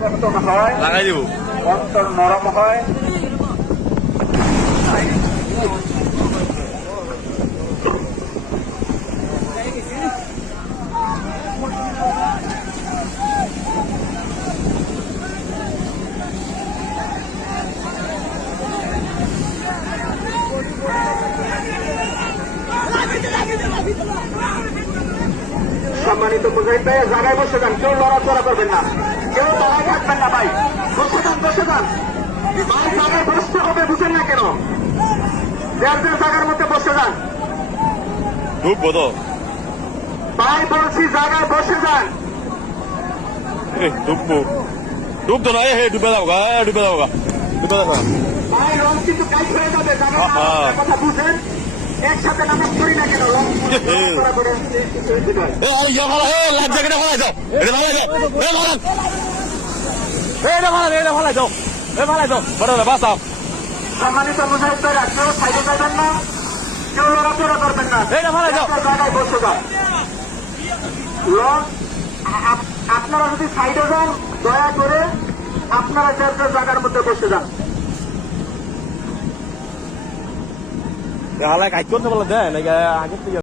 পরিবর্তন হয়, লাগাই দিব অন্তর নরম হয়। সম্মানিত মুজাহিদ ভাই, জায়গায় বসে যান, কেউ লড়াচড়া করবেন না, কেউ দাঁড়ায় থাকবেন না ভাই, বসে যান বসে যান ভাই, জায়গায় বসতে হবে, বুঝেন না কেন? যার যার জায়গার মধ্যে বসে যান ঢুকবো তো ভাই, বলছি জায়গায় বসে যান। ঢুকবো ঢুকতো না ডুবে যাও গা ডুবে যাও গা ডুবে যাও ভাই রং কিন্তু কাজ হয়ে যাবে, জায়গায় কথা বুঝেন, একসাথে নামাজ করি না কেন? রং লড়াচড়া করে ইয়া ভালো লাইফ জ্যাকেটে ভালো যাও এটা ভালো যাও এটা ভালো যাও ভালো যাও বড় বাসাও সম্মানিত মুজাহিদ ভাইরা, কেউ সাইডে যাবেন না, কেউ লড়াচড়া করবেন না, এইটা ভালো যাও জায়গায় বসে যান। আপনারা যদি সাইডে যান, দয়া করে আপনারা যার যার জায়গার মধ্যে বসে যান। হালাই কাজ করতে বলে দেয় নাকি আগে